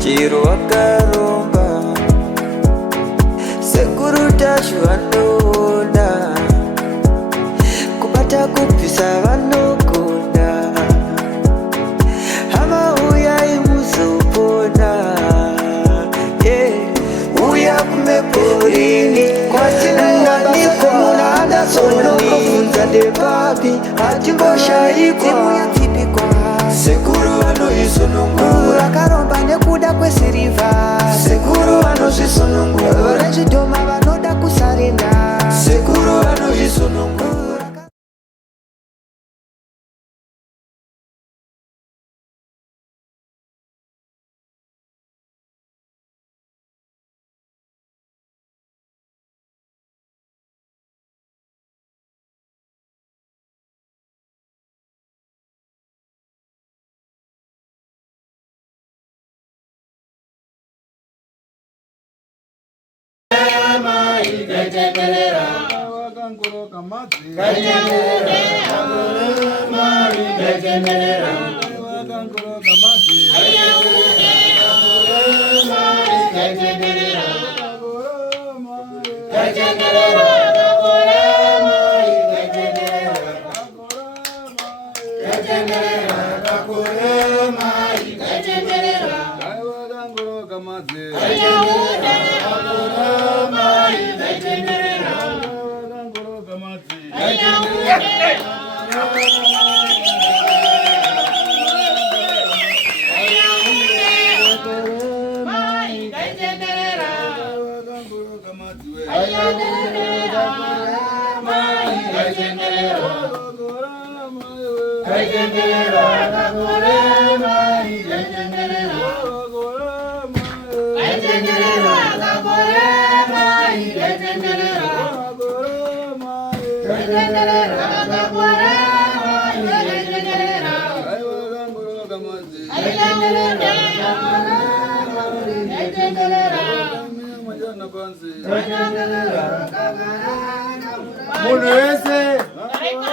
chiro wakaromba sekuru tashu anoona kubata kupisa vanogona hama uyai muzopona uya kumeporini kwatinanganiko muna adasonokofunza ndepapi hatimboshaikwa sekuru vanoisonongura akaromba nekuda kwesirivha sekuru vanozvisonongura rechidhoma vanoda kusarenda sekuru vanozvisonongura.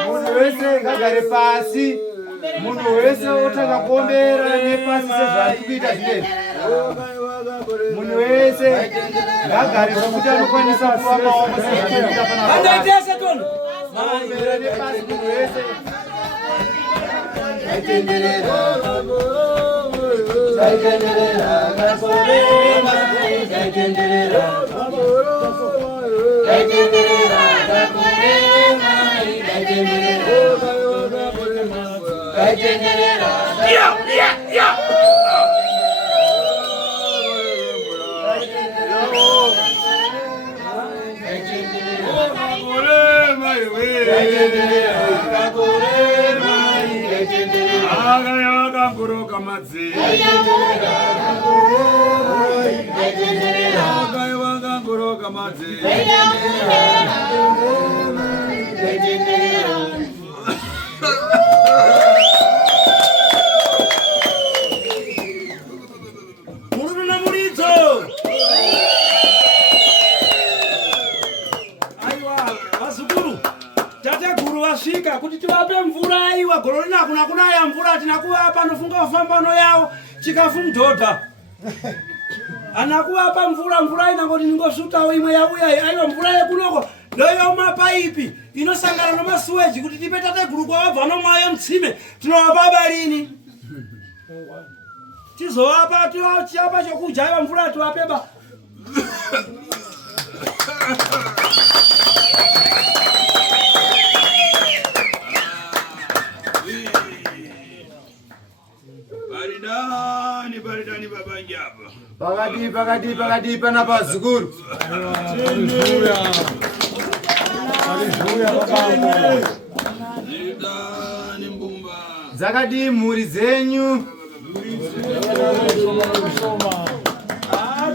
Munhu wese ngagare pasi. Munhu wese otanga kuombera nepasi sezvari kuita zvinezvi. Munhu wese ngagare kuti anokwanisa kuva maoko sezvakuita panapa. Andaitese tono. Maombera nepasi munhu wese. kuti tivape mvura iwa gororina kuna kunaya mvura tinakuvapa nofunga kufamba noyawo chikafu mdhodha anakuvapa mvura inangoti ningosvutawo imwe yauya aiwa mvura yekunoko ndoyo mapaipi inosangana nomasuweji kuti tipe tateguru kwavabva nomwayo mutsime tinovapa barini tizovapa tiapa chokudya aiwa mvura tivapeba baridani baba njaba pakati pana pazukuru dzakadi mhuri dzenyu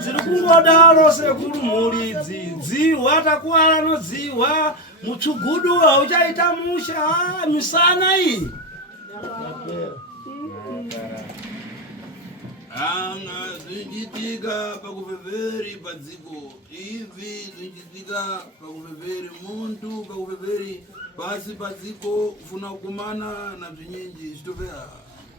dziri kungodaro sekuru mhuri dziwa takuwara nodziwa mutsvugudu hauchaita musha misana iyi anga zvinjitika pakuvhevheri padziko ivi zvinjitika pakuvhevheri muntu pakuvhevheri pasi padziko kufuna kukumana na zvinyinji zvitopera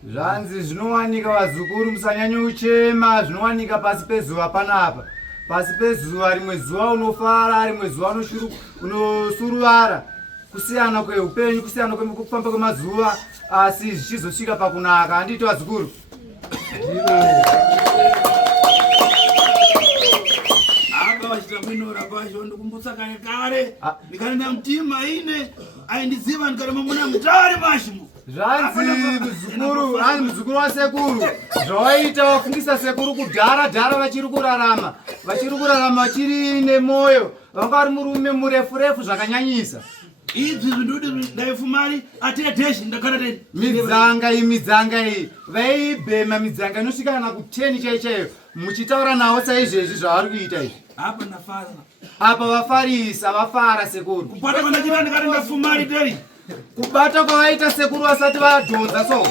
Zvanzi zvinowanika vazukuru, musanyanye uchema, zvinowanika pasi pezuva panapa. Pasi pezuva, rimwe zuva unofara, rimwe zuva unosuruvara. Kusiyana kweupenyu, kusiyana kwekufamba kwemazuva, asi zvichizosvika pakunaka. Handiti vazukuru? Aka vachita kuinora pasho ndikumbutsa kare kare ndikaenda mutima ine aindiziva ndikarema muna mutare mashimo. Zvanzi muzukuru, hanzi muzukuru wasekuru, zvawaita wafungisa sekuru kudhara dhara vachiri kurarama, vachiri nemoyo, vanga vari murume murefu refu zvakanyanyisa. Idzi zvindudi ndaifumari ateteshi ndakara teni. Midzanga iyi vaibhema midzanga inosvika kana ku10 chaiyo muchitaura navo saizvezvi zvavari kuita izvi. Apa ndafara. Apa vafarisa, vafara sekuru. Kubata kwandachita ndikati ndafumari teri. Kubata kwavaita sekuru vasati vadhonza so.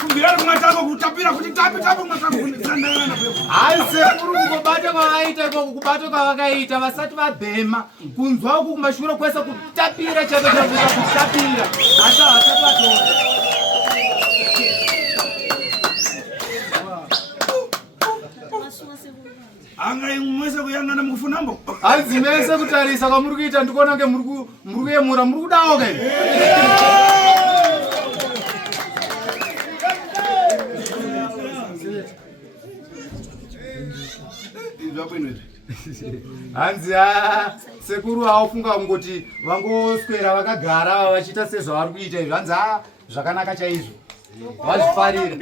Kumbira kumatako kutapira kuti tapi kumatako kundisandana pepo. Hai sekuru, kubata kwavaita ikoko, kubata kwavakaita vasati vabhema, kunzwa uku kumashure kwese kutapira chato kutapira. Asi vasati vadhonza. Anga imwese kuyangana mukufunambo. Hanzi mese kutarisa kwamuri kuita ndikuona ke muri kuyemura, muri kudawo ke. Hanzi sekuru haufunga kungoti vangoswera vakagara vachiita sezvavari kuita izvi. Hanzi zvakanaka chaizvo. Vazvifarira.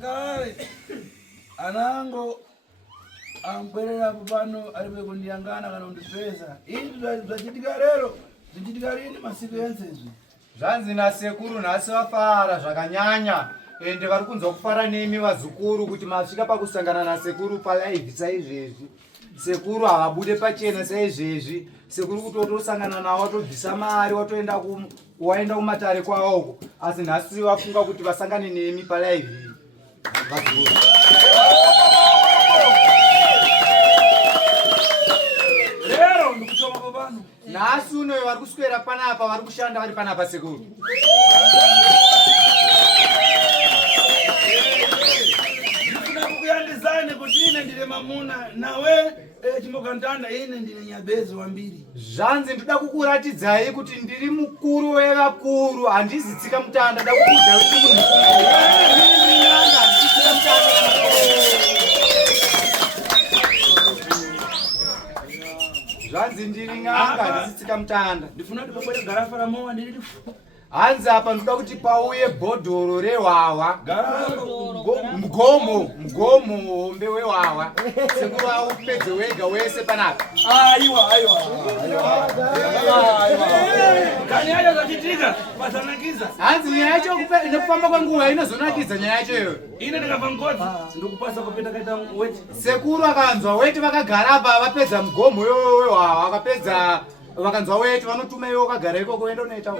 Kare anango ambwerera pano aribe kundiyangana kana kundipeza. Izvi zvachitika lero zvichitika rini masiku ense izvi. Zvanzi nasekuru nhasi vafara zvakanyanya, ende vari kunzwa kufara nemi vazukuru kuti masvika pakusangana nasekuru palive saizvezvi. Sekuru havabude pachena saizvezvi. Sekuru kuti watosangana navo watobvisa mari waenda kumatare kwavo, asi nhasi vafunga kuti vasangane nemi palive. Lero ndikuchoma pano. Nhasi unoyo vari kuswera panapa, vari kushanda vari panapa sekuru. Ndikuda kukuyandizane kuti ine ndine mamuna nawe chimokandanda ine ndine nyabezi wambiri. Zvanzi ndoda kukuratidzai kuti ndiri mukuru wevakuru, handizi tsika mutanda. Ndoda kukuudzai kuti muri zvanzi ndiri n'anga, handisi tsika mutanda. Ndifuna kuti pabwere garafa ramowa ndiri. Hanzi apa ndoda kuti pauye bhodhoro rehwahwa, mgomo hombe wehwahwa. Sekuru aupedze wega wese panapa. Aiwa. Kani ayo zachitika pasanakiza. Hanzi nyaya yacho inokufamba kwenguva inozonakidza nyaya yacho iyoyo. Ine ndikabva ngodzi ndikupasa kupeta kaita weti. Sekuru akanzwa weti vakagara apa vapedza mugomo wehwahwa, vakapedza vakanzwa weti vanotuma iwe wakagara ikoko wenda unoita.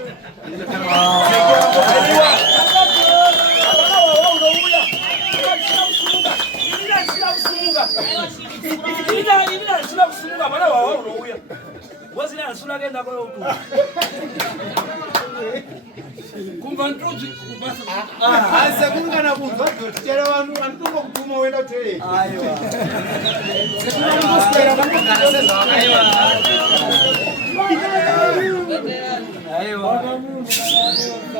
kumva ntuzi kupasa Asa kungana kunzwa tichera vanhu anotonga kutuma uenda toilet. Aiwa. Sekuru kungana sezva aiwa.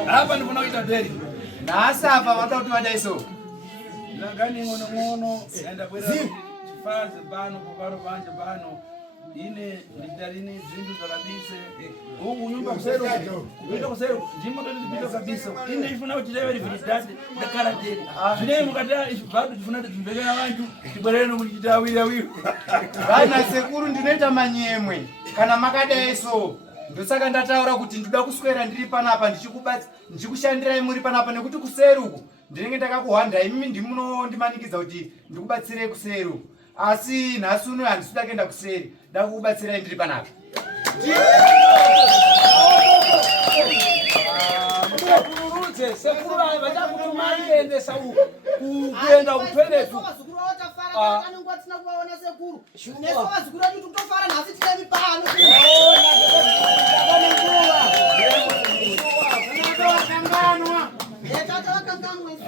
hapa ndifuna kuita deli. Nasa apa vada kuti vadaiso. Ndangani ngono enda kwera chifaze pano kuparo panje pano. Ine nditarini zvintu zvakabise uku nyumba kusero kuita kusero ndimo ndipita kabisa ine ifuna kuti leve rividad ndakara deli zvine mukata izvibhadu tifuna kuti timbekera vantu tibwerere nokuchita awiri vana sekuru ndinoita manyemwe kana makadaiso ndosaka ndataura kuti ndida kuswera ndiri panapa ndichikushandirai muri panapa nekuti kuseruku ndinenge ndakakuhandai mimi ndimunondimanikidza kuti ndikubatsirei kuseru asi nhasi uno handisida kuenda kuseri ndakukubatsirai ndiri panapa. Kururudze sekuru vachakutuma iendesa kuenda kutoilet.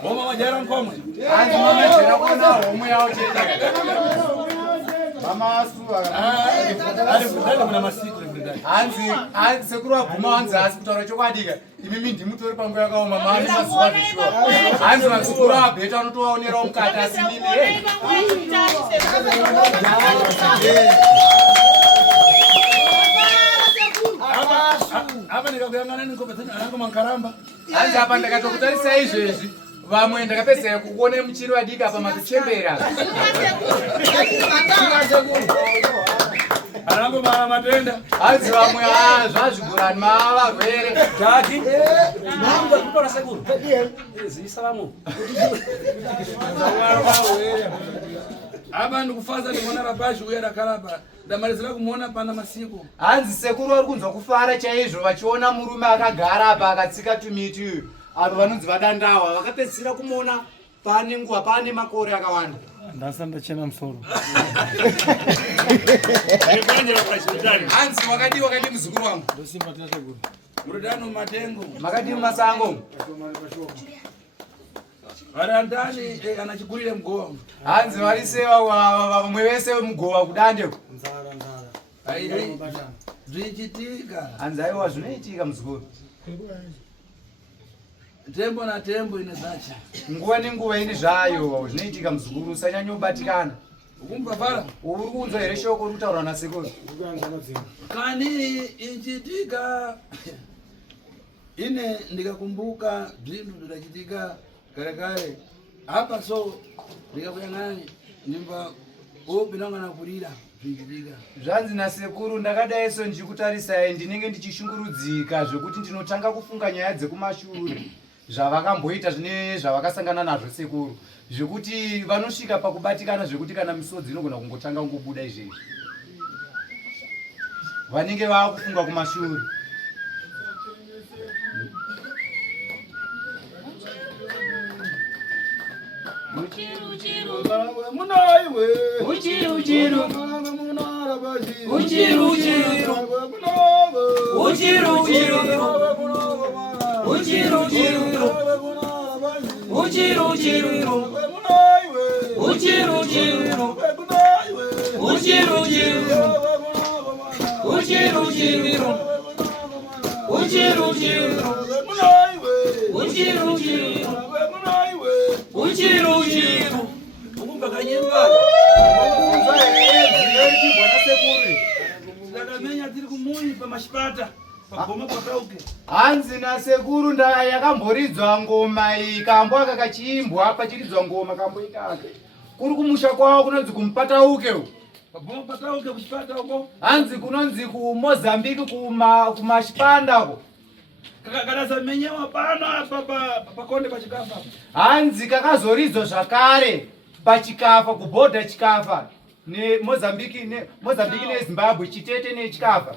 Mama majara nkomwe. Anzi mama jera kuona homwe yao cheta. Mama asu Ali kuna masiku ndani. Anzi sekuru aguma anzi asi kutaura chokwadika. Imimi ndimutori pangu yakaoma mama ani mazuva zvishwa. Anzi masekuru abeta anotovaonera mukati asi mimi. Hapa nikakuyangana nikopetani anango mankaramba. Anzi apa ndakatokutarisa izvezvi. Vamwe ndakapedzera kukuone muchiri wadika apa matuchembera. Anango matenda. Anzi vamwe zvazvigurani mavarwere. Dadi. Nanga kutora sekuru. Zisalamu. Hapa ndikufaza ndimona rabashi uya rakarapa. Ndamalizira kumuona pana masiku. Anzi sekuru vari kunzwa kufara chaizvo vachiona murume akagara apa akatsika tumiti uyu. Avo vanonzi vadandawa vakapedzisira kumuona pane nguva pane makore akawanda. Ndasa ndachena musoro. Anzi wakadi muzukuru wangu. Ndosimba sekuru. Murodano matengo. Makadi mumasango. Varandani anachigurire mgowa. Anzi variseva vamwe vese mugova kudandeko. Nzara. Zvichitika. Anzi aiwa zvinoitika muzukuru. Tembo na tembo ine zacha. Nguva nenguva ine zvayo zvinoitika muzukuru usanyanya kubatikana. Ukumva fara? Uri kunzwa here shoko riri kutaurwa nasekuru? Kani ichitika. Ine ndikakumbuka zvinhu zvachitika kare hapa so ndikakuyang'ana ndimva opinangana kurira zvichitika. Zvanzi nasekuru ndakadaiso ndichikutarisai ndinenge ndichishungurudzika zvekuti ndinotanga kufunga nyaya dzekumashure zvavakamboita zvine zvavakasangana nazvo sekuru zvekuti vanosvika pakubatikana zvekuti kana misodzi inogona kungotanga kungobuda izvezvi vanenge vaakufunga kumashure. Hanzi nasekuru yakamboridzwa ngoma iyi kambo aka kachiimbwa pachiridzwa ngoma kambo ikaka kuri kumusha kwawo kunonzi kumupatauke hanzi kunonzi kuMozambique kumashipandako hanzi kakazoridzwa zvakare pachikafa kubhodha chikafa neMozambique neZimbabwe chitete nechikafa.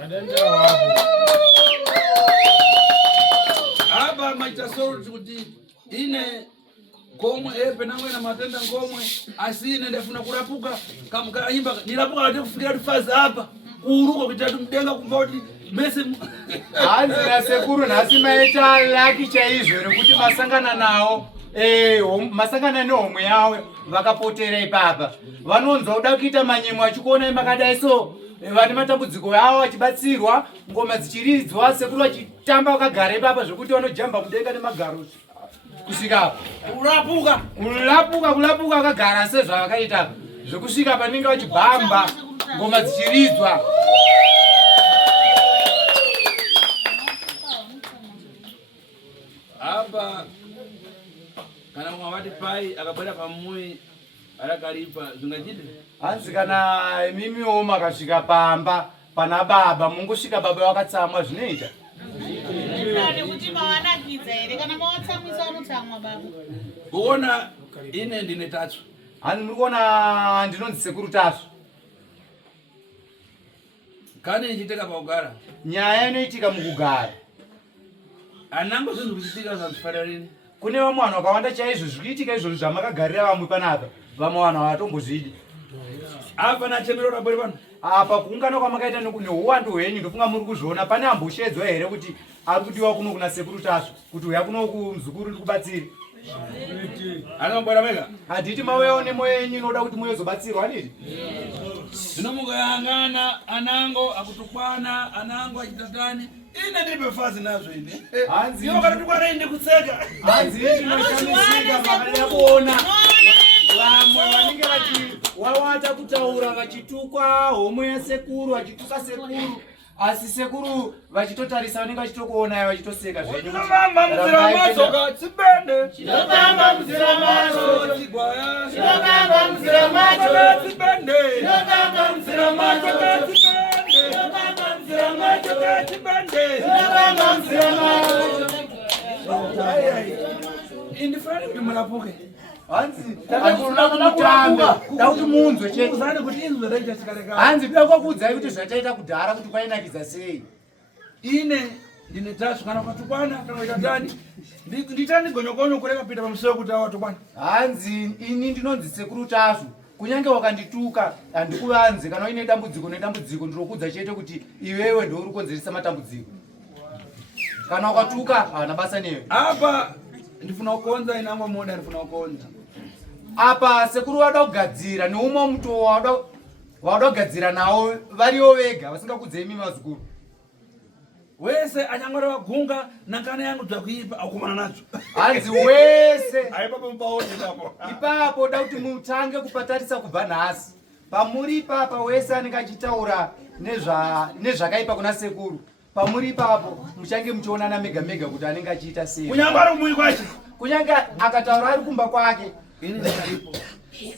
Aba maita soro kuti ine komwe epe namwe na matenda ngomwe asine ndafuna kurapuka kamukanyimba nirapuka ati kufikira tufaza hapa kuruka kuti tumdenga kumva kuti mese hanzi nasekuru nhasi maita laki chaizvo rekuti masangana nawo masangana nehomwe yawo vakapotera ipapa vanonzwa kuda kuita manyemo achikuonai makadai so vane matambudziko avo vachibatsirwa ngoma dzichiridzwa sekuru vachitamba vakagara ipapa zvokuti vanojamba mudenga nemagaro kusvika kulapuka vakagara sezvavakaita zvekusvika panenge vachibhamba ngoma dzichiridzwa. apa kana mwavati pai akabwera pamui arakalipa zvingachiti hanzi kana mimiwo makasvika pamba pana baba mungosvika baba vakatsamwa zvinoita kuti mawanakidza here kana mawatsamwisa unotsamwa baba kuona ine ndine Tatsu. hanzi muri kuona ndinonzi sekuru Tatsu. kani ichitika pakugara nyaya inoitika mukugara anango zvinhu kuchitika zvanzifara rini kune vamwe vanhu vakawanda chaizvo zvikuitika izvozvo zvamakagarira vamwe panapa vamwe vanhu havatombozvidi apa nachemero rabwere vanhu apa kuungana kwamakaita neuwandu hwenyu ndofunga muri kuzviona pane amboshedzwa here kuti ari kudiwa kuno kuna sekuru Tatsu kuti uya kuno kumuzukuru ndikubatsiri anamabwera mega handiti mauyawo nemoyo yenyu inoda kuti muyozobatsirwa handiti zvino mukayang'ana anango akutukwana anango achitatani ine ndiri pefazi nazvo ine hanzi iwo katatukwana inde kutseka hanzi inoshamisika makanenya kuona vamwe vanenge vawata kutaura vachitukwa homwe yasekuru vachituka sekuru asi sekuru vachitotarisa vanenge vachitokuonai vachitoseka zvenyu chinovamba muzira mazoka tsibende chinovamba muzira macho chigwaya chinovamba muzira macho tsibende chinovamba muzira macho tsibende chinovamba muzira macho tsibende chinovamba muzira macho indifani kuti mulapuke hanzi takuda kumutambe takuti munzwe chete uzane kuti inzwe raichachikaleka hanzi kuda kwakuudzai kuti zvataita kudhara kuti kwainakidza sei ine ndine Tatsu kana ukatukwana kana uitatani nditani gonyogonyo kureka pita pamusoro kuti awatukwana hanzi ini ndinonzi sekuru Tatsu kunyange wakandituka handikuvanzi kana uine dambudziko nedambudziko ndinokudza chete kuti iwewe ndouri kukonzeresa matambudziko kana ukatuka hana basa newe apa ndifuna kukonza inangwa moda ndifuna kukonza apa sekuru wada kugadzira neumwe muto wada kugadzira nawo variyo vega vasingakudzei mimi vazukuru wese anyangwara vagunga nakana yangu dzakuipa akumana nadzo hanzi wese aipapo mupaone papo ipapo da kuti mutange kupatarisa kubva nhasi pamuri ipapa wese anenge achitaura nezvakaipa kuna sekuru pamuri ipapo muchange muchionana mega mega kuti anenge achiita sei kunyangwara umui kwacho kunyange akataura ari kumba kwake ini ndikaripo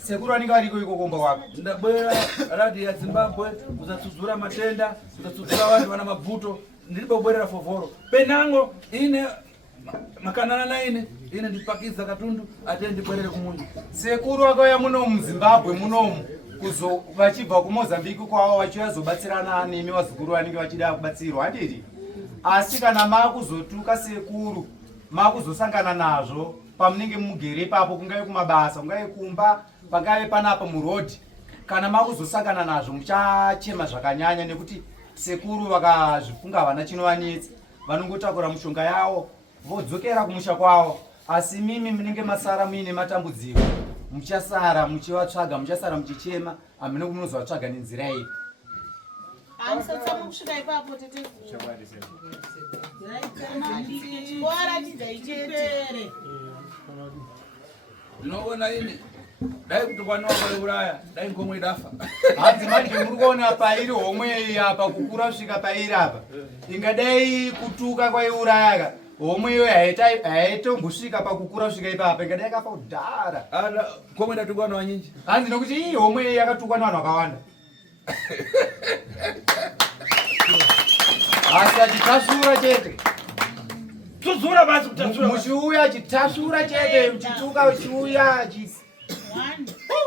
sekuru anenge ariko iko kumba kwake ndabwera radhi ya Zimbabwe kuzatsudzura matenda kuzatsudzura vanhu vana mabvuto ndiri pobwerera fovhoro penango ine makanana naine ine ndipakidza katundu ate ndibwerere kumunyu sekuru akauya muno muzimbabwe munomu vachibva kumozambiki kwavo vachivazobatsirana nemi vazukuru vanenge vachida kubatsirwa handiti asi kana maakuzotuka sekuru maakuzosangana nazvo pamunenge mugere ipapo kungave kumabasa kungave kumba pangave panapa murodhi kana maakuzosangana nazvo muchachema zvakanyanya nekuti sekuru vakazvifunga havana chinovanetsa vanongotakura mushonga yavo vodzokera kumusha kwavo asi mimi munenge masara muine matambudziko muchasara muchivatsvaga muchasara muchichema hamene kunozovatsvaga nenzira iyi hamusatsamwa kusvika ipapo tete chaichete ndinoona ine dai kuti kwana wakaiuraya dai ngomwe idafa hanzi manje muri kuona pairi homwe iyi apa kukura kusvika pairi apa ingadai kutuka kwaiurayaka homwe iyo haitombosvika pakukura kusvika ipapa ingadai kafa kudhara ngomwe ndatukwa vanhu vanyinji hanzi nokuti iyi homwe iyi yakatukwa nevanhu vakawanda asi achitasura chete tudzura basi kutatsura muchiuya achitasura chete muchituka uchiuya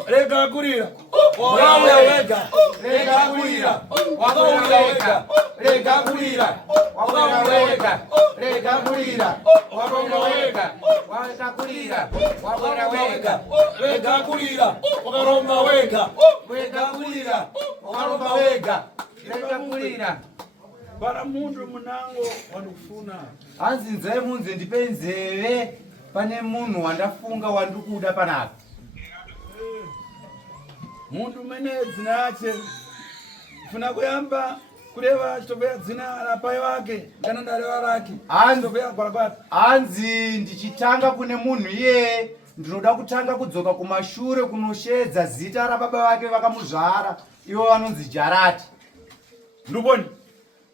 rega kurira wauya wega rega kurira wauya wega rega kurira wauya wega rega kurira wauya wega wauya kurira wauya wega rega kurira wakaromba wega wega kurira wakaromba wega rega kurira para muntu munango wandikufuna. Hanzi nzai munze ndipe nzeve pane munhu wandafunga wandikuda panapa. Muntu mene dzina rache funa kuyamba kureva chitobveya dzina rapai wake kana ndareva rake chitobveya gwara kwake. Hanzi ndichitanga kune munhu iye ndinoda kutanga kudzoka kumashure kunoshedza zita rababa vake vakamuzvara ivo vanonzi Jarati. Nduboni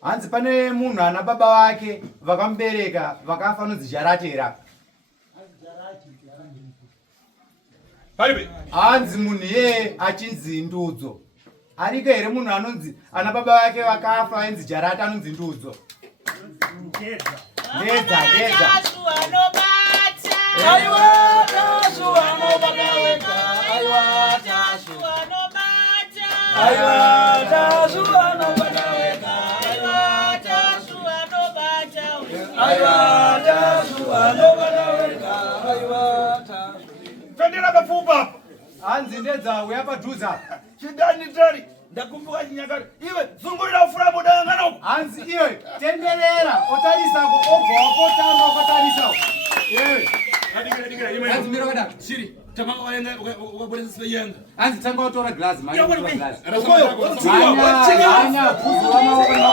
Hanzi pane munhu ana baba vake vakamubereka vakafa nonzi Jarati era. Hanzi munhu iye achinzi Ndudzo. Arika here munhu anonzi ana baba vake vakafa ainzi Jarati anonzi Ndudzo. Ndedza. Aiwa tasu anobata wega. Aiwa tasu anobata wega. Tandira bafupa. Hanzi ndedza uya padhuza. Chidani tari ndakumbuka chinyakare. Iwe zungurira ufura bodanga noko. Hanzi iwe tenderera otarisa ko ogwa tamba otarisa. Yewe. Hanzi mira kada. Siri, tamanga wayenga ukabonesa siyenga. Hanzi tanga utora glass manje utora glass. Anya, kuzo wana wakumba.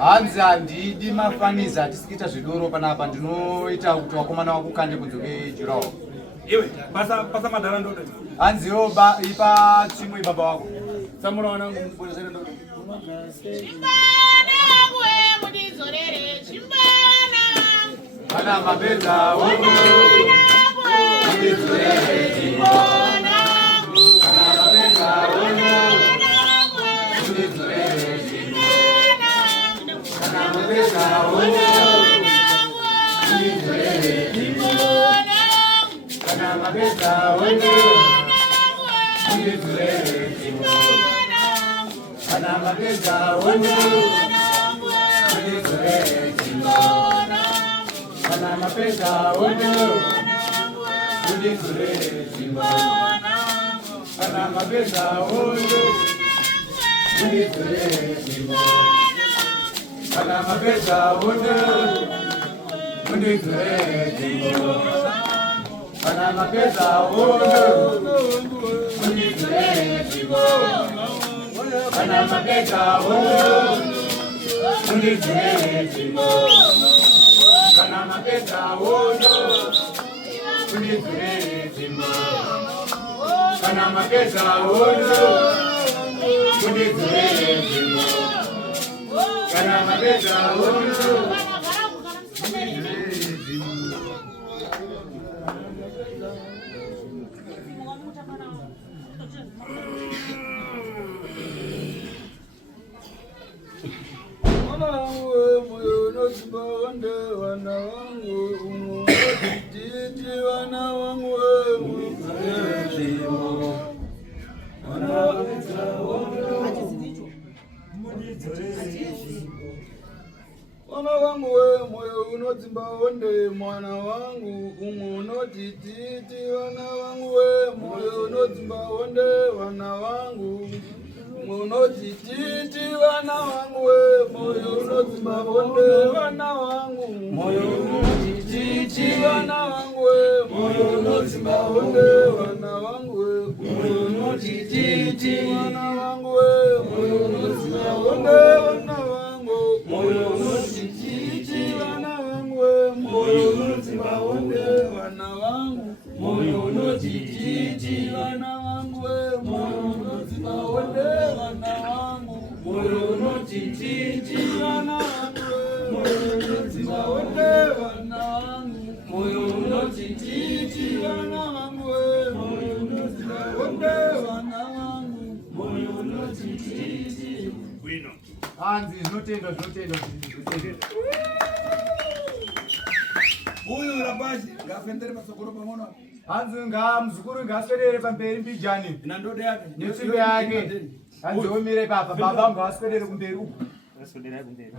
Hanzi handidi mafaniza tisikita zvidoro panapa ndinoita kuti wakomana wakukande kunzoke jurawo. Iwe pasa madhara ndoto. Hanzi yo ipa chimwe baba wako. Samura wanangu mbonezere ndoto. Ana mabeza uno. Mwana wangu we moyo unodzimba onde, mwana wangu umwe unotititi. Wana wangu we moyo unodzimba onde, wana wangu umwe unotititi. Wana wangu we moyo unodzimba onde, wana wangu moyo unotititi. Wana wangu we moyo unodzimba onde, wana wangu we moyo unotititi. Wana wangu we moyo unodzimba onde, wana wangu moyo unotititi. Wana wangu we moyo unodzimba onde, wana wangu moyo unotititi. Wana wangu we moyo unodzimba onde, wana wangu moyo unotititi. Wana wangu we moyo unodzimba onde, wana wangu moyo unotititi. Wana wangu we moyo unodzimba onde, wana wangu moyo unotititi. Hanzi zvinotendwa. Uyu rabashi ngafendere pasokoro pamono. Hanzi muzukuru ngaswedere pamberi mbijani Na ndode yake netsvimbo yake. Hanzi omire papa baba ngawaswedere kumberi uku. Aswedera kumberi.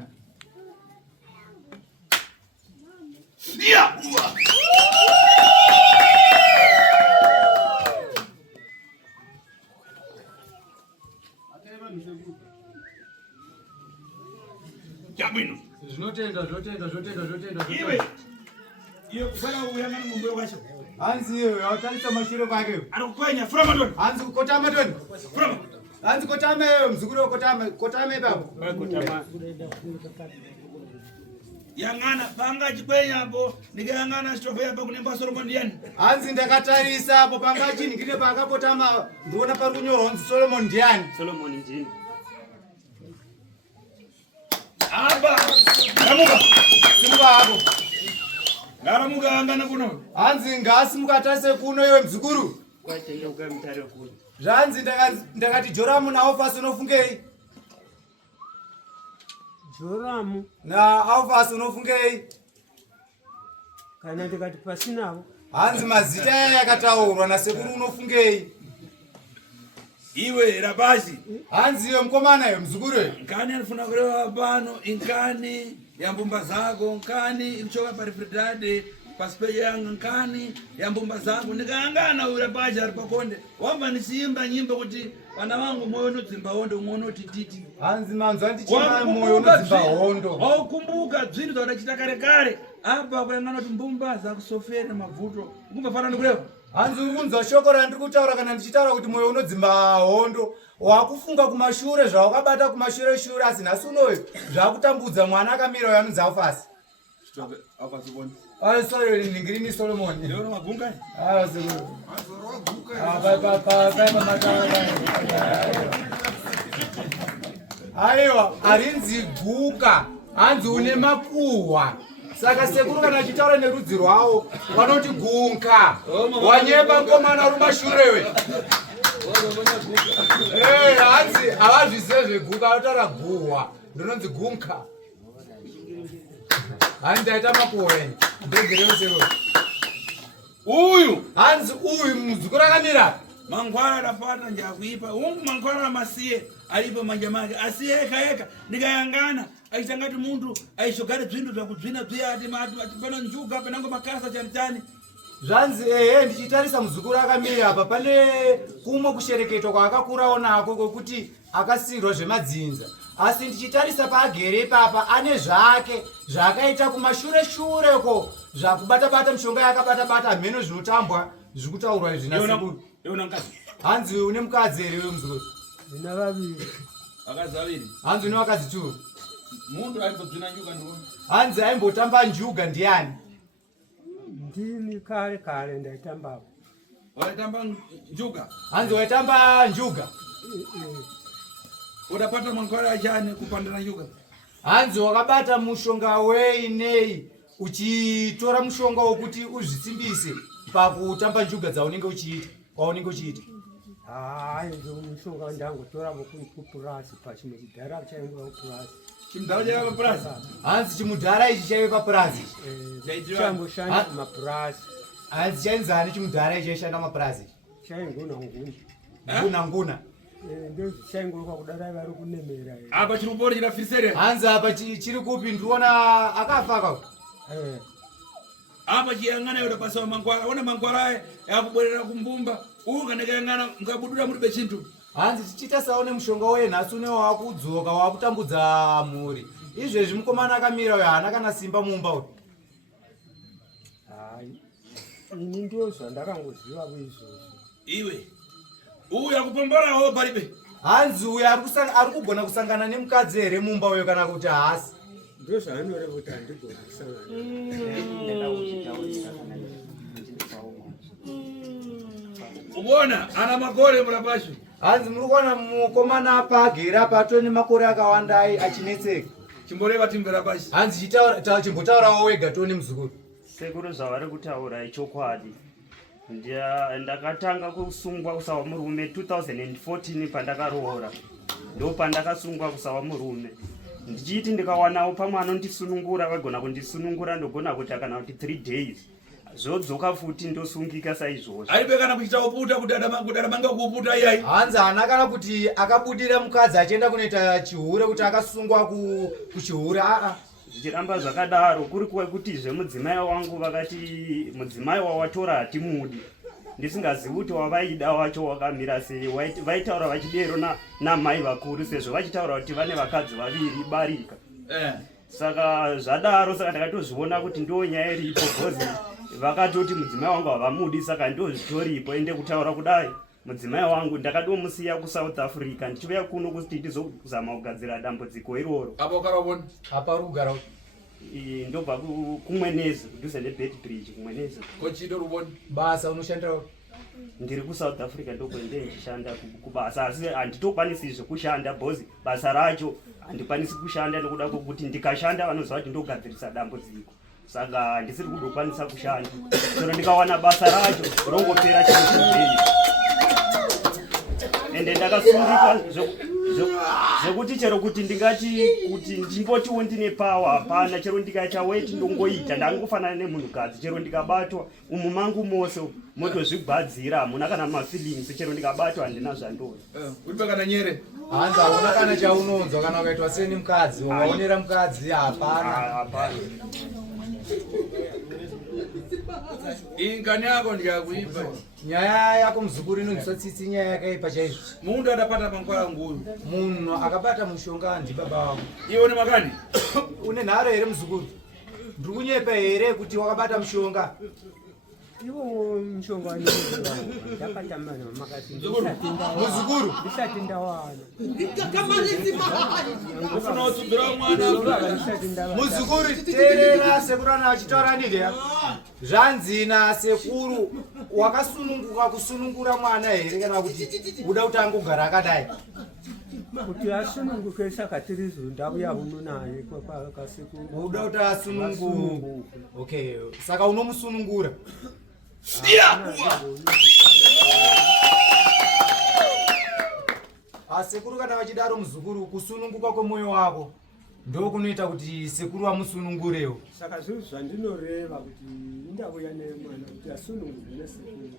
Dia uwa. Jamino. Zvinotenda. Iyo kufana uyangana ngombe washo. Hanzi iwe watarisa mashure kwake. Anokwenya fura madoni. Hanzi kotama toni. Fura. Hanzi kotama mzukuru kotama baba. Kotama. Yangana panga chikwenya hapo nikayangana stove hapa kunemba Solomon Ndiani. Hanzi ndakatarisa hapo panga chini kile pakapotama ndiona pari kunyorwa kunzi Solomon Ndiani. Solomon Njini. Aba. Ramuka. Simuka hapo. Ngaramuka angana kuno. Hanzi ngasimuka tarisa kuno iwe mzukuru. Kwatenge ukamtare kuno. Zvanzi ndakati Joramu naOfasi unofungei? Joramu naOfasi unofungei? kana ndikati pasinavo. Hanzi mazita yakataurwa nasekuru unofungei? Iwe rabazi. Hanzi iwe mkomana iwe mzukuru. Nkani anafuna kulewa pano inkani ya mbumba zako nkani ilichoka parifridade paspeja yanga nkani ya mbumba zako nikangana ule paja alipakonde wamba nisimba nyimbo kuti wana wangu moyo nodzimba hondo umono tititi. Hanzi manzo andichima moyo nodzimba hondo. Wakumbuka zvinhu zvaudachita kare kare apa kuyangana kuti mbumba zakusofera mavuto kumbafanana ndikulewa. Hanzi ukunzwa shoko randiri kutaura kana ndichitaura kuti moyo unodzimba hondo. Wakufunga kumashure zvawakabata kumashure shure asi nhasi unoyo zvakutambudza mwana akamira uyo anonzi Ofasi. Stop akazibona. Sorry ndingirini Solomon. Ndio magunga. Sekuru. Baba. Aiwa arinzi guka. Hanzi une makuhwa. Saka sekuru kana achitaura nerudzi rwawo vanoti gunka. Wanyemba ngomana rumashurewe. Hanzi havazvizive zveguka vataura guhwa. Ndinonzi gunka. Hanzi ndaita makuhwa ndegereo sekuru. Uyu Hanzi uyu muzukuru akamira. Mangwara rapata njakuipa. Ungu mangwara masiye alipo manjamake. Asiye eka. Nikayangana. Aishangati mundu. Aishogare zvindu zvakudzvina bziya ati pano njuga penango makasa chani. Zvanzi ndichitarisa muzukuru akamira apa pane kumwe kushereketwa kwaakakurawo nako kwekuti akasirwa zvemadzinza. Asi ndichitarisa paagere papa ane zvake zvakaita kumashure ko zvakubata mishonga yakabata mheno zvinotambwa zvikutaurwa izvi nasekuru. Yona nkazi. Hanzi une mukadzi here iwe muzukuru? Ndina vaviri. Vakadzi vaviri. Hanzi une vakadzi tu. Mundu aimbobvina njuga ndiona. Hanzi aimbotamba njuga ndiani? Ndini kare ndaitambapo. Waitamba njuga. Hanzi waitamba njuga. Udapata mangwara achane kupandana njuga. Hanzi wakabata mushonga wei nei uchitora mushonga wokuti uzvisimbise pakutamba njuga dzaunenge uchiita kwaunenge uchiita. Ndio mushonga ndangotora kupurasi pachimwe chidhara chainga kupurasi. Chimudhara chaiva papurazi. Hanzi chimudhara ichi chaiva papurazi. Chamboshanda kumapurasi. Hanzi chainzani chimudhara ichi chaishanda mapurazi? Nguna. Ndio chainguluka kudara vari kunemera. Apa chiri kupori chirafisere. Hanzi apa chiri kupi ndiona akafa ka. Apa chiyangana yoda pasawa mangwara. Ona mangwara yakuborera kumbumba. Unga nekayangana ngabudura muri bechintu. Hanzi tichita saone mushonga wenhasi une wakudzoka wakutambudza mhuri. Izvezvi mukomana akamira uyo haana kana simba mumba uyu. Ini ndio zvandakangoziva izvozvo. Iwe uya kupomborawo paribe. Hanzi uyo ari kugona kusangana nemukadzi here mumba uyo kana kuti haasi? Ndio zvaanoreva kuti handigoni kusangana. Ubona ana makore murapasho. Hanzi muri kuona mukomana paagere apa atone makore akawanda achinetseka. Chimboreva timbera pashi. Hanzi chimbotaurawo wega tone muzukuru. Sekuru zvavari kutaura ichokwadi. Ndakatanga kusungwa kusawa murume 2014 pandakaroora. Ndo pandakasungwa kusawa murume. Ndichiti ndikawanawo pamwe anondisunungura vagona kundisunungura ndogona kuti kana kuti 3 days. zvodzoka futi ndosungika saizvozvo. Aibe kana kuchita uputa kuti adamanga kuuputa iyai. Hanzi ana kana kuti akabudira mukadzi achienda kunoita chihure kuti akasungwa kuchihure. Zvichiramba zvakadaro kuri kutizve mudzimai wangu vakati mudzimai wawatora hatimudi. Ndisingazivi kuti wavaida wacho wakamira sei. Vaitaura vachidero namai vakuru sezvo vachitaura kuti vane vakadzi vaviri barika. Saka zvadaro saka ndakatozviona kuti ndo nyaya iripo because vakatoti mudzimai wangu havamudi saka ndo zvitoripo ende kutaura kudai. Mudzimai wangu ndakadomusiya kuSouth Africa ndichiuya kuno kuti ndizozama kugadzira dambudziko iroro. Apa ukarabona? Apa rugara. Ndobva kumwenezi kudhuze neBedbridge kumwenezi. Kochito ruboni. Basa unoshanda ndiri kuSouth Africa ndokwende ndichishanda kubasa asi handitokwanisizve kushanda bhozi basa racho handikwanisi kushanda nekuda kwokuti ndikashanda vanoziva kuti ndogadzirisa dambudziko saka handisiri kudokwanisa kushanda soro ndikawana basa racho rongopera chinochibhei ende ndakasungika zvekuti chero kuti ndingati kuti ndimbotiwo ndine pawa hapana chero ndikaita weti ndongoita ndangofanana nemunhukadzi chero ndikabatwa umu mangu mose motozvigwadzira hamuna kana mafeelings chero ndikabatwa handina zvandori. Uribe kana nyere? Hanzi hauna kana chaunonzwa kana ukaitwa seni mukadzi waonera mukadzi hapana. Ingani yako ndikakuipa. Nyaya yako muzukuru inonzwa tsitsi nyaya yakaipa chaizvo. Mundu adapata pankwara nguyu. Munhu akabata mushonga ndi baba wako. Iwe une makani? Une nharo here muzukuru? Ndiri kunyepa here kuti wakabata mushonga? Iwo mshonga ni ndapata mana makasi muzukuru ndisati ndawana ufuna utsudura mwana muzukuru terera sekurana achitaura ndide zvanzi nasekuru wakasununguka kusunungura mwana here kana kuti uda kuti angogara akadai kuti asununguke saka tirizo ndauya uno naye kwakasekuru uda kuti asununguke. Okay, saka unomusunungura. Sekuru kana vachidaro muzukuru kusununguka kwemwoyo wako ndokunoita kuti sekuru amusunungurewo. Saka zvinhu zvandinoreva kuti ndauya nemwana kuti asunungure nesekuru.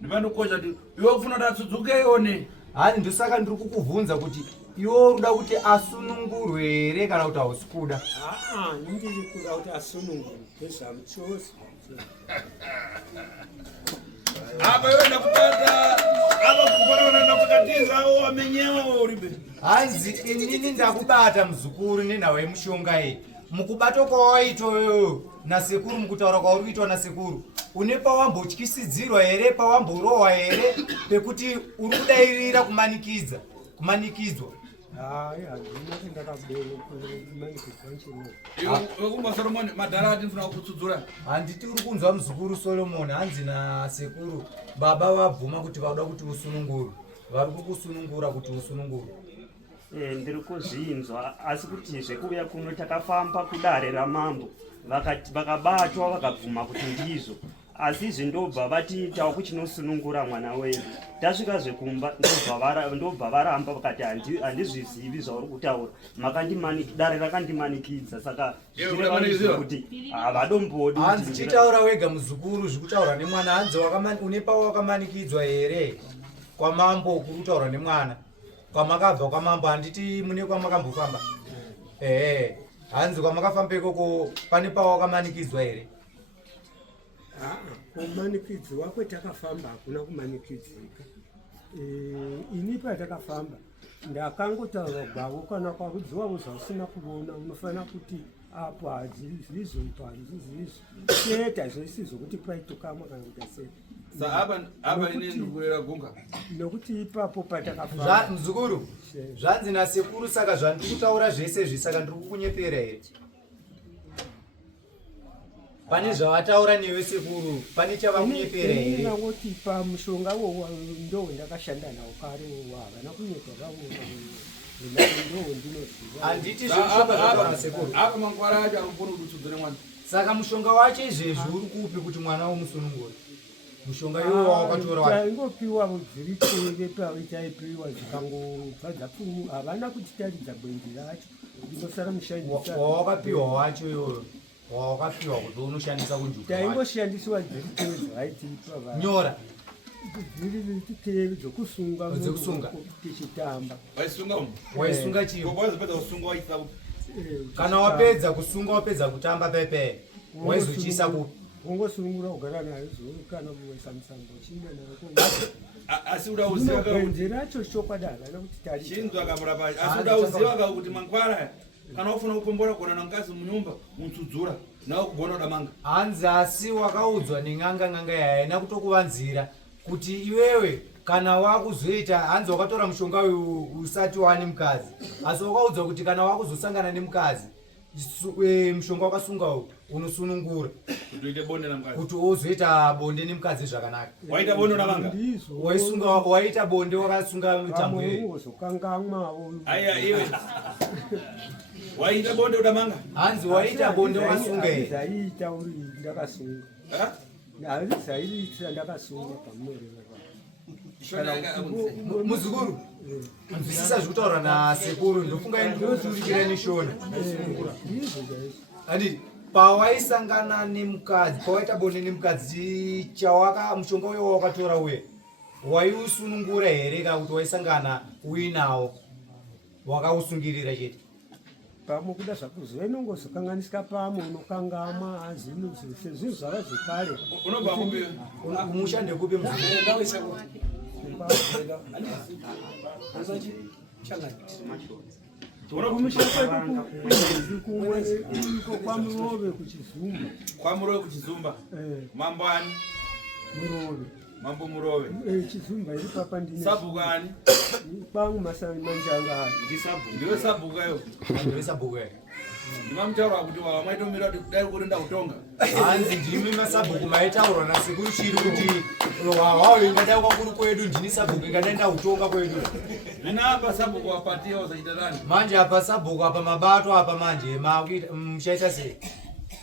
Ndivanokocha kuti iwe ufuna kuti atsudzuke ione. Hani ndosaka ndiri kukubvunza kuti iwe uruda kuti asunungurwe here kana kuti hausi kuda? Ndiri kuda kuti asunungurwe nezvamuchosi. Apa iwe ndakubata apa kuparana ndakukatiza wamenyewa uribe. Hanzi inini ndakubata muzukuru nenhau yemushonga iyi. Mukubato kwawaitoyo nasekuru mukutaura kwauri kuitwa nasekuru une pawambotyisidzirwa here pawamborohwa here pekuti uri kudairira kumanikidzwa. Wekumba Solomon madhara ati ndifuna kutsudzura. Handiti uri kunzwa muzukuru Solomon hanzi nasekuru baba vabvuma kuti vauda kuti usununguru vari kukusunungura kuti usununguru. Ndiri kuzvinzwa asi kuti zvekuuya kuno takafamba kudare ramambo vakabatwa vakabvuma kuti ndizvo asi izvi ndobva vatiitawo kuchinosunungura mwana wedu tasvika zvekumba ndobva varamba vakati handizvizivi zvauri kutaura dare rakandimanikidza saka kuti havadombodi. Hanzi chitaura wega muzukuru zvikutaura nemwana hanzi une pawo wakamanikidzwa here kwamambo kuri kutaura nemwana kwamakabva kwamambo handiti mune kwamakambofamba hanzi kwamakafamba ikoko pane pawo wakamanikidzwa here? Kumanikidziwa kwetakafamba hakuna kumanikidzika. Ini patakafamba ndakangotaura gwavo kana kwarudziwa uzasina kuona unofana kuti apo hadzizo ipo handizizo cheta zvisizvo kuti paitokama kana kuti sei. Apa ine ndikurera gunga nokuti ipapo patakafamba muzukuru zvanzi nasekuru saka zvandiri kutaura zvese zvisaka ndiri kukunyepera here? Pane zvavataura newe sekuru pane chavakunyepera here? Nangoti pamushonga wowo ndo ndakashanda nawo kare havana kunyepa vavo ndo ndinoziva. Handiti zvinoshobaa sekuru apa mangwara acho akufuna kutsudzura mwana saka mushonga wacho izvezvi uri kupi kuti mwana womusunungura? Mushonga iwo wawakatora ingopiwa dziri pavitaipiwa dzikangobva dzapfumu havana kutitaridza bwendi racho ndinosara mushandisa wawakapiwa wacho iwoyo wakapiwa kuti unoshandisa kunjuku taingoshandisiwa dziritezo haitipa nyora dziri titeve dzokusunga Dzokusunga. tichitamba waisunga chio wazopedza kusunga waisa kana wapedza kusunga wapedza kutamba pepe waizochisa kupi ungosungura kugara nayo kana kuwesa musango chinda asi uda uziva gwenzi racho chokwadala nokuti chinzwa kamurapa asi uda uziva kuti mangwara kana ufuna kupombora kugona nangazi munyumba muntsudzura nawe kugona udamanga hanzi asi wakaudzwa neng'anga yaina kutokuvanzira kuti iwewe kana wakuzoita hanzi wakatora mushonga uyu usati wani mukadzi asi wakaudzwa kuti kana wakuzosangana nemukadzi mushonga wakasunga uyu unosunungura kuti uzoita bonde nemukadzi zvakanaka waita bonde unamanga waita bonde wakasunga mitambo aya iwe waita bonde udamanga hanzi waita bonde wakasunga zaita uri ndakasunga zaita ndakasunga pamureva muzukuru nzwisisa zvekutaura nasekuru ndofunga ndinoturikira neshona andi pawaisangana nemukadzi pawaita bonde nemukadzi chawaka mushonga uyo wakatora uye waiusunungura here kana kuti waisangana uinawo wakausungirira chete pamwe kuda zvakuziva inongozokanganisika pamwe unokangama azvinhu zvinhu zvava zvekare unobva kupi umushande kupi kwamurove kuchizumba kwamurove kuchizumba mambani murove mambo murove chizumba iri papa ndine sabhuku ani kwangu manjanga ani ndiwe sabhuku yo ndiwe sabhuku yo ndimamutaura kuti wava maitomira kuti kudai kuti ndakutonga hanzi ndimi masabhuku maitaurwa nasekuru chiri kuti wawo ingadai kwakuru kwedu ndini sabhuku ingadai ndakutonga kwedu zvina apa sabhuku apatiya uzachita tani manje apa sabhuku apa mabato apa manje muchaita sei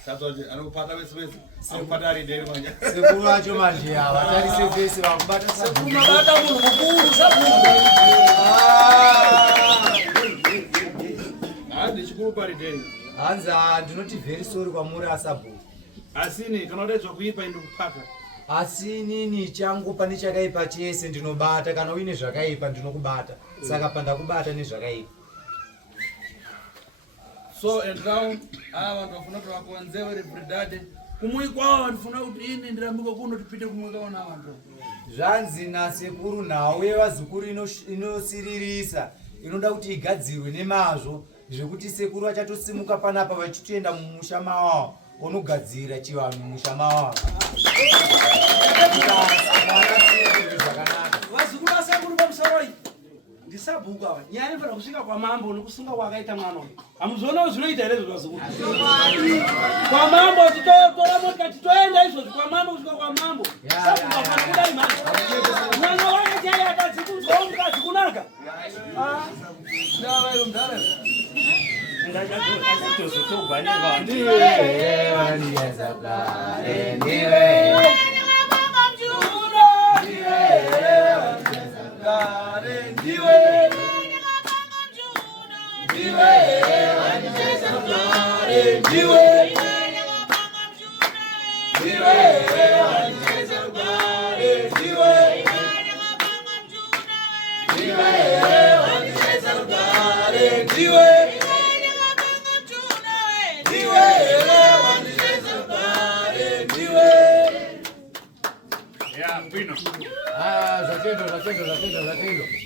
tatoti anokupata wese wese akupata ari nderi manje sekuru acho manje havatarise vese vakubata sabhuku mabata munhu mukuru sabhuku handi chikuru pari nderi hanzi ndinoti very sorry kwamuri asabhuku asini kana udaizva kuipa indikupata asi nini changu pane chakaipa chese ndinobata kana uine zvakaipa ndinokubata saka pandakubata nezvakaipa so and down ava vantu vafuna kuti vakonzewe rebridade kumui kwavo vandifuna kuti ini ndirambiko kuno tipinde kumwe kaona vantu zvanzi nasekuru nhau yevazukuru inosiririsa inoda kuti igadzirwe nemazvo zvekuti sekuru achatosimuka panapa vachitoenda mumusha mawavo unogadzira chivanhu mumusha mawavo vazukuru vasekuru pamusaroi ndisabhuku ava nyaya inofanira kusvika kwamambo nekusunga kwakaita mwana uyu hamuzoona zvinoita here zvo vazukuru kwamambo titora motika titoenda izvozvi kwamambo kusvika kwamambo sabhuku afana kudai mhani mwana wake chai akadzikudzwa mukadzi kunaka ndava iyo mudhara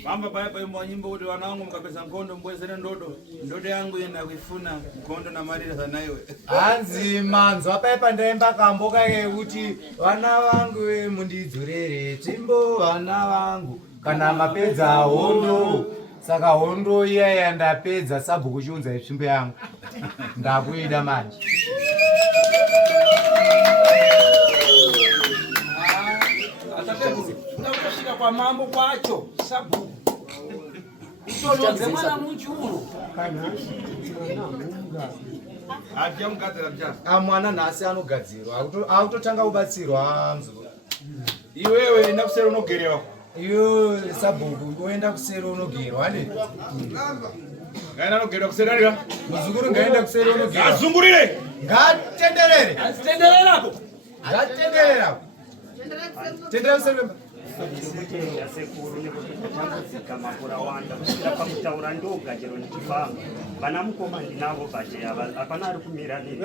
vamba paya paimba nyimbo kuti vana vangu mukapedza nkhondo mbwezere ndodo ndodo yangu enda kuifuna nkhondo namarira zanaiwe hanzi manzwa paipa ndaimba kamboka kekuti vana vangu mundidzorere tsvimbo vana vangu kana mapedza hondo saka hondo iya yandapedza sabhuku chiunza itsvimbo yangu ndakuida manje kutosvika kwamambo kwacho sabhuku kutonodze mwana muchuro hati yamugadzira mchana amwana nhasi anogadzirwa akutotanga kubatsirwa mzukuru iwewe enda kuseri unogerewa iyo sabhuku oenda kuseri unogerwa ane Ngaenda nogedwa kuserarira. Muzukuru ngaenda kuserera unogedwa. Azungurire. Ngatenderere. Asitendererapo. Ngatenderera. Tendera kuserera. Ndikutenda sekuru nekuti ndatambudzika makore awanda kusvikira pakutaura ndoga chero ndichifamba. Vana mukoma ndinavo bhaje hapana ari kumira neni.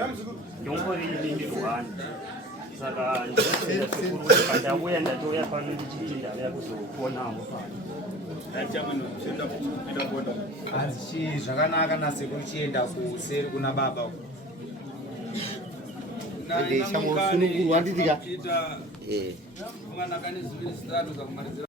Ndongori ini ndirwani. Saka ndinotenda sekuru kuti pandauya ndatouya pano ndichiti ndauya kuzokuonawo pano. Hanzi zvakanaka nasekuru chienda kuseri kuna baba. Ndio chamo sununguru handitika. Mwana kaniziviri zitatu za kumalizira.